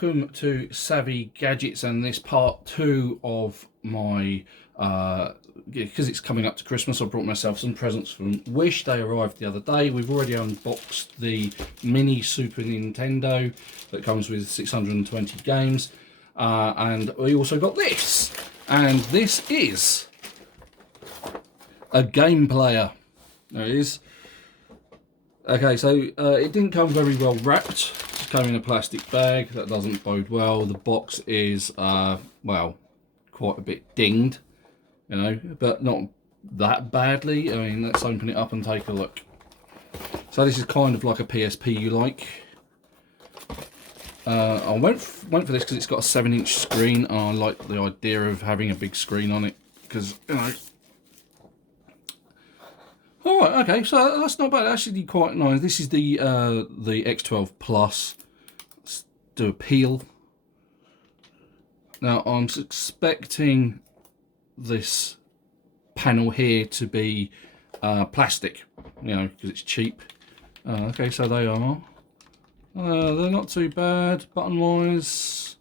Welcome to Savvy Gadgets and this part 2 of my, because it's coming up to Christmas, I brought myself some presents from Wish. They arrived the other day. We've already unboxed the mini Super Nintendo that comes with 620 games. And we also got this. And this is a game player. There it is. Okay, so it didn't come very well wrapped. It came in a plastic bag. That doesn't bode well. The box is, well, quite a bit dinged, you know, but not that badly. I mean, let's open it up and take a look. So this is kind of like a PSP ulike. I went for this because it's got a 7-inch screen, and I like the idea of having a big screen on it because, you know. Alright, okay, so that's not bad, actually quite nice. This is the X12 Plus. Let's do a peel. Now I'm expecting this panel here to be plastic, you know, because it's cheap. Okay, so they are. They're not too bad, button-wise.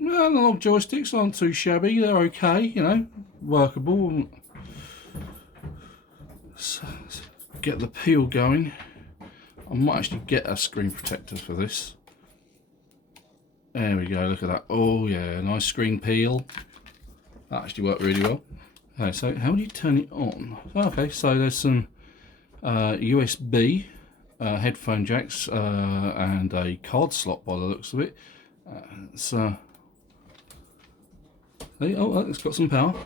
Analog joysticks aren't too shabby, they're okay, you know, workable. So, get the peel going. I might actually get a screen protector for this. There we go, look at that. Oh yeah, nice screen peel. That actually worked really well. Okay, so how do you turn it on? Okay, so there's some USB headphone jacks and a card slot by the looks of it. Oh, it's got some power.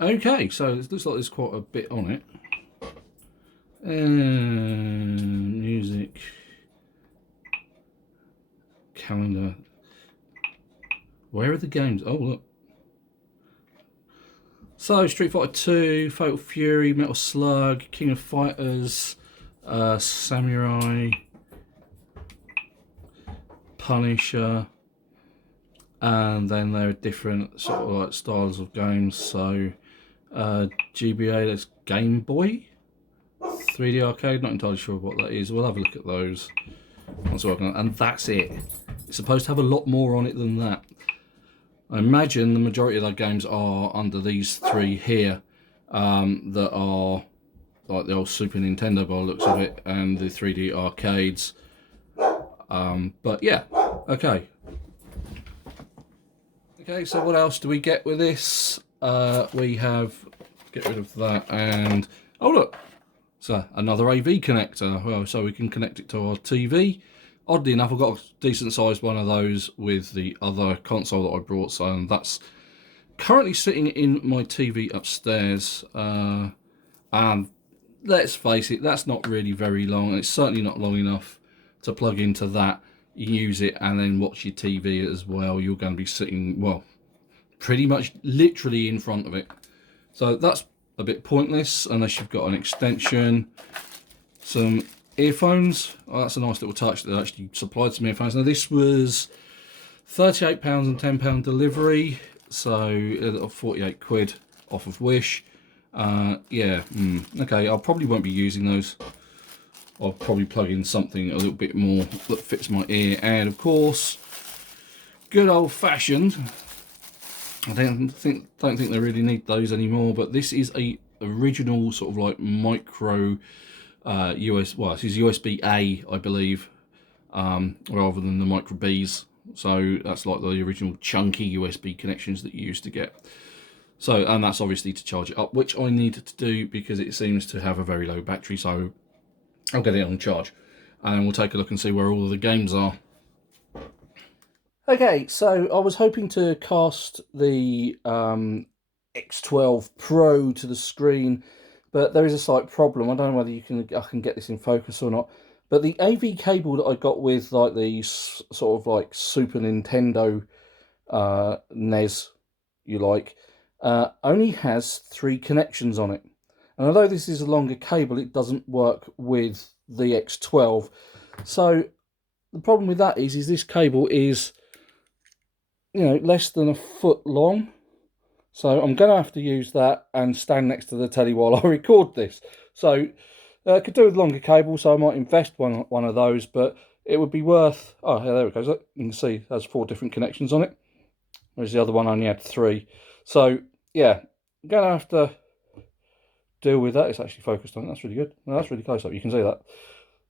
Okay, so it looks like there's quite a bit on it. Music, calendar. Where are the games? Oh, look. So, Street Fighter 2, Fatal Fury, Metal Slug, King of Fighters, Samurai, Punisher. And then there are different sort of like styles of games. So GBA, there's Game Boy, 3D arcade, not entirely sure what that is. We'll have a look at those once we're working on it. And that's it. It's supposed to have a lot more on it than that. I imagine the majority of the games are under these three here, that are like the old Super Nintendo by the looks of it, and the 3D arcades. But yeah, okay. Okay, so what else do we get with this? We have, get rid of that, and, oh look, so another AV connector. Well, so we can connect it to our TV. Oddly enough, I've got a decent sized one of those with the other console that I brought, so that's currently sitting in my TV upstairs. And let's face it, that's not really very long, and it's certainly not long enough to plug into that, use it, and then watch your TV as well. You're going to be sitting, well, pretty much literally in front of it. So that's a bit pointless unless you've got an extension. Some earphones. Oh, that's a nice little touch. They actually supplied some earphones. Now this was £38 and £10 delivery, so 48 quid off of Wish. Yeah, okay, I probably won't be using those. I'll probably plug in something a little bit more that fits my ear, and of course, good old-fashioned. I don't think they really need those anymore. But this is a original sort of like micro well, this is USB-A, I believe, rather than the micro Bs. So that's like the original chunky USB connections that you used to get. So, and that's obviously to charge it up, which I need to do because it seems to have a very low battery. So I'll get it on charge, and we'll take a look and see where all of the games are. Okay, so I was hoping to cast the X12 Pro to the screen, but there is a slight problem. I don't know whether I can get this in focus or not. But the AV cable that I got with like the sort of like Super Nintendo NES, you like, only has 3 connections on it. And although this is a longer cable, it doesn't work with the X12. So the problem with that is this cable is, you know, less than a foot long. So I'm going to have to use that and stand next to the telly while I record this. So I could do with longer cable, so I might invest one of those, but it would be worth... Oh, yeah, there it goes. You can see it has 4 different connections on it, whereas the other one only had 3. So, yeah, I'm going to have to deal with that. It's actually focused on it. That's really good. No, that's really close up. You can see that.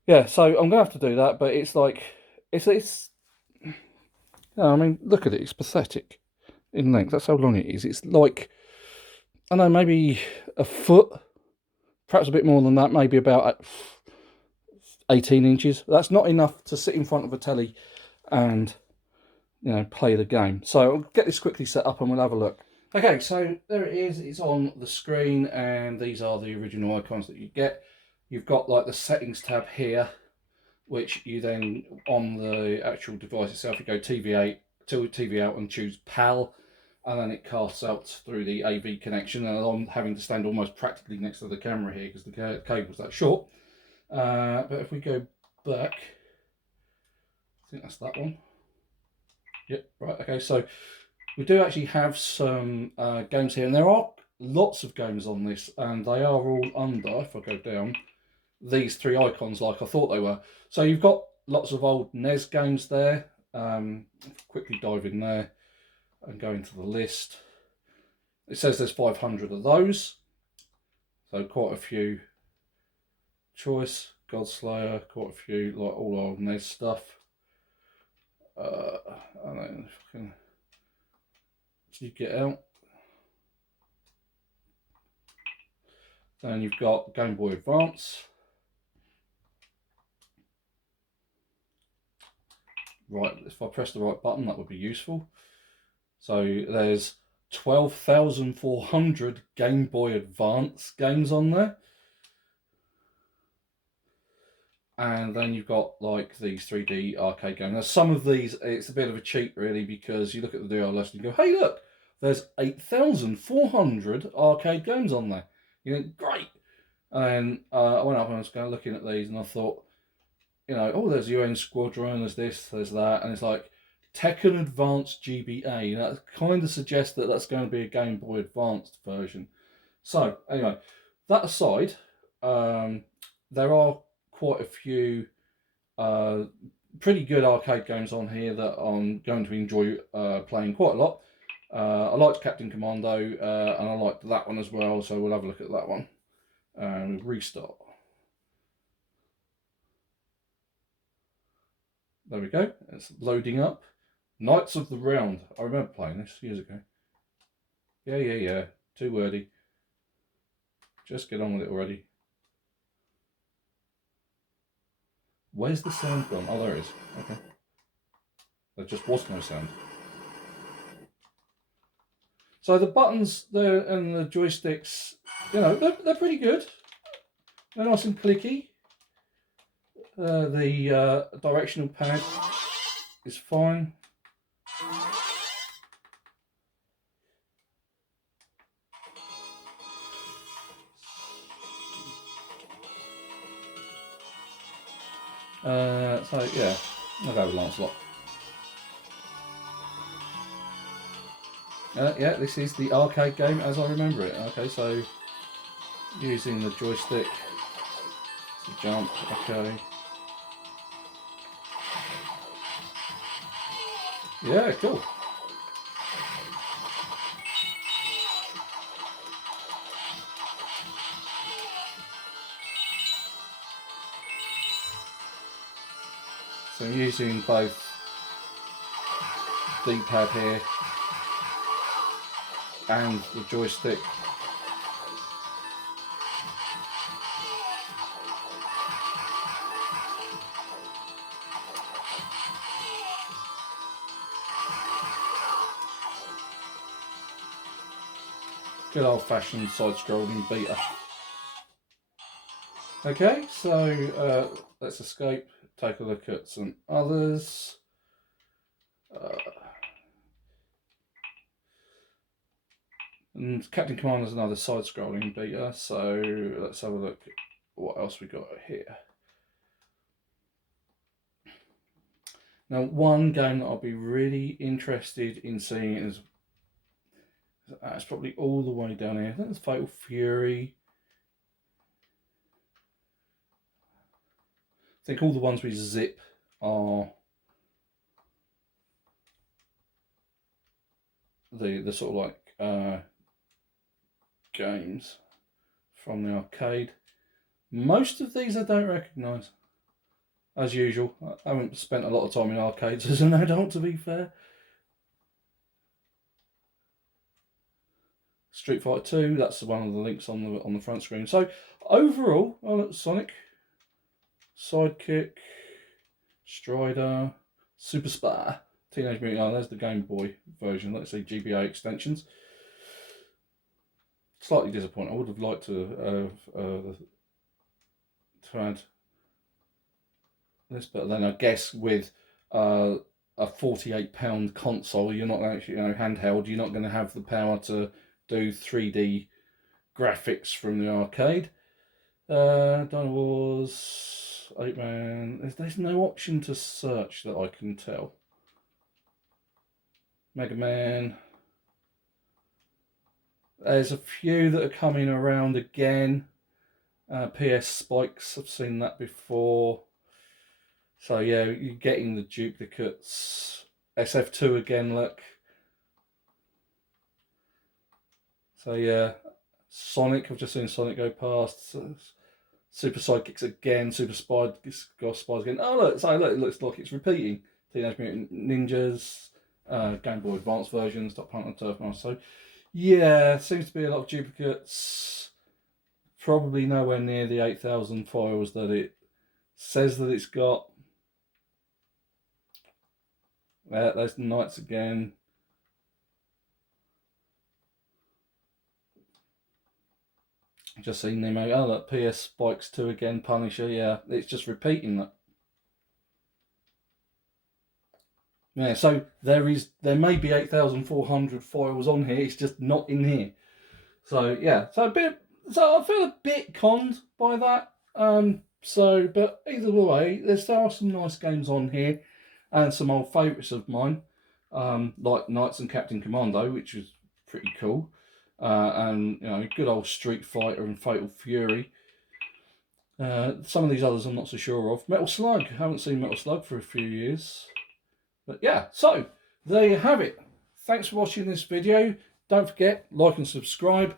Yeah, so I'm going to have to do that, but it's like... It's I mean, look at it. It's pathetic in length. That's how long it is. It's like, I don't know, maybe a foot, perhaps a bit more than that, maybe about 18 inches. That's not enough to sit in front of a telly and, you know, play the game. So I'll get this quickly set up and we'll have a look. Okay, so there it is. It's on the screen, and these are the original icons that you get. You've got like the settings tab here, which you then, on the actual device itself, you go TV out and choose PAL, and then it casts out through the AV connection, and I'm having to stand almost practically next to the camera here because the cable's that short. But if we go back, I think that's that one. Yep, right, okay, so we do actually have some games here, and there are lots of games on this, and they are all under, if I go down, these 3 icons like I thought they were. So you've got lots of old NES games there. Quickly dive in there and go into the list. It says there's 500 of those, so quite a few. Choice, Godslayer, quite a few, like all old NES stuff. And then if I can, so you get out. Then you've got Game Boy Advance. Right, if I press the right button, that would be useful. So there's 12,400 Game Boy Advance games on there. And then you've got like these 3D arcade games. Now some of these, it's a bit of a cheat really, because you look at the DL list and you go, hey look, there's 8,400 arcade games on there. You think, great. And I went up and I was kind of looking at these and I thought, you know, oh, there's UN Squadron, there's this, there's that, and it's like Tekken Advanced GBA. That kind of suggests that that's going to be a Game Boy Advanced version. So anyway, that aside, there are quite a few pretty good arcade games on here that I'm going to enjoy playing quite a lot. I liked Captain Commando, and I liked that one as well, so we'll have a look at that one. Restart. There we go, it's loading up. Knights of the Round. I remember playing this years ago. Yeah. Too wordy. Just get on with it already. Where's the sound gone? Oh, there it is. Okay. There just was no sound. So the buttons there and the joysticks, you know, they're pretty good. They're nice and clicky. The directional pad is fine. So yeah, I'll go with Lancelot. Yeah, this is the arcade game as I remember it. Okay, so using the joystick to jump. Okay. Yeah, cool. So I'm using both D-pad here and the joystick. Good old-fashioned side-scrolling beater. Okay, so let's escape, take a look at some others. And Captain Commando is another side-scrolling beater, so let's have a look at what else we got here. Now, one game that I'll be really interested in seeing is That's probably all the way down here. I think there's Fatal Fury. I think all the ones we zip are the sort of like games from the arcade. Most of these I don't recognise. As usual, I haven't spent a lot of time in arcades as an adult, to be fair. Street Fighter 2, that's one of the links on the front screen. So overall, Sonic, Sidekick, Strider, Super Spy, Teenage Mutant. Oh, there's the Game Boy version. Let's see, GBA extensions. Slightly disappointed. I would have liked to add this, but then I guess with a £48 console, you're not actually, handheld, you're not going to have the power to do 3D graphics from the arcade. Dino Wars, 8-Man. There's no option to search that I can tell. Mega Man. There's a few that are coming around again. PS Spikes, I've seen that before. So yeah, you're getting the duplicates. SF2 again, look. So yeah, Sonic, I've just seen Sonic go past. Super Sidekicks again, Super Spies again. Oh look, so look, it looks like it's repeating. Teenage Mutant Ninjas, Game Boy Advance versions, Top Hunter, Turf Master. So yeah, seems to be a lot of duplicates. Probably nowhere near the 8,000 files that it says that it's got. There's Knights again. Just seen them. Oh, look, PS Spikes 2 again, Punisher. Yeah, it's just repeating that. Yeah, so there may be 8,400 files on here. It's just not in here. So yeah, so I feel a bit conned by that. But either way, there are some nice games on here, and some old favourites of mine, like Knights and Captain Commando, which was pretty cool. And good old Street Fighter and Fatal Fury. Some of these others I'm not so sure of. Metal Slug, I haven't seen Metal Slug for a few years. But yeah, so there you have it. Thanks for watching this video. Don't forget, like and subscribe.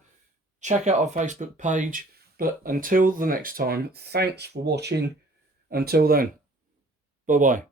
Check out our Facebook page. But until the next time, thanks for watching. Until then, bye-bye.